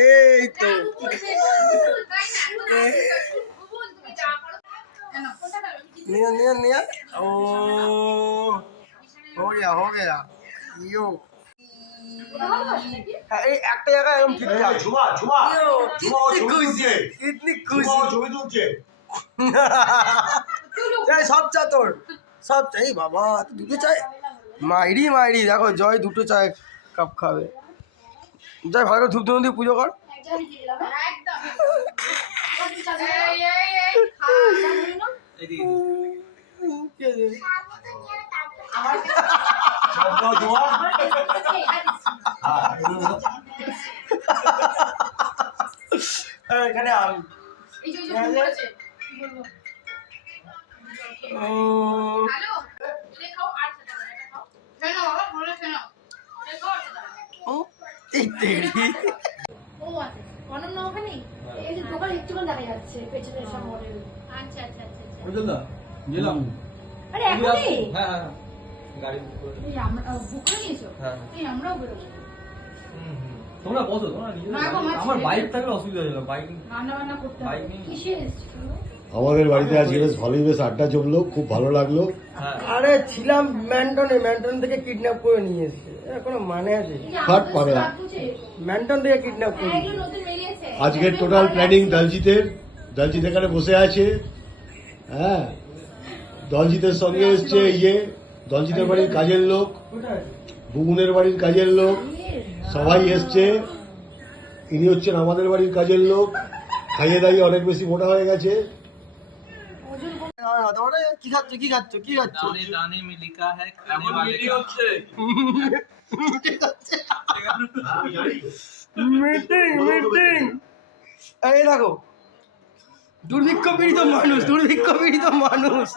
এই তো निया निया निया ओ हो गया यो একটা জায়গায় এরকম ঠিক ঠাক ঝুমা ঝুমা ঝুমা ও ছবি তুলছে ইতনি ঝুমা ও খুশি ছবি তুলছে এই সব চা তোর সব চাই বাবা দুটো চাই মাইরি মাইরি দেখো জয় দুটো চায় কাপ খাবে জয় ভালো করে ধূপ ধুনো দিয়ে পুজো কর এখানে আমি তোমরা বসো আমার বাইক থাকলে অসুবিধা হলো বাইক আমাদের বাড়িতে আজকে বেশ ভালোই বেশ আড্ডা জমলো খুব ভালো লাগলো আরে ছিলাম ম্যান্টন থেকে কিডন্যাপ করে নিয়ে এসেছে কোনো মানে আছে ফাট পাগলা ম্যান্টন থেকে কিডন্যাপ করে আজকের টোটাল প্ল্যানিং দলজিৎ এখানে বসে আছে হ্যাঁ দলজিতের সঙ্গে এসছে দলজিতের বাড়ির কাজের লোক বুগুনের বাড়ির কাজের লোক সবাই এসছে ইনি হচ্ছেন আমাদের বাড়ির কাজের লোক খাইয়ে দাইয়ে অনেক বেশি মোটা হয়ে গেছে কি খাচ্ছ দানে মে লিখা है खाने वाले का মিটিং এই দেখো দুর্ভিক্ষ পীড়িত মানুষ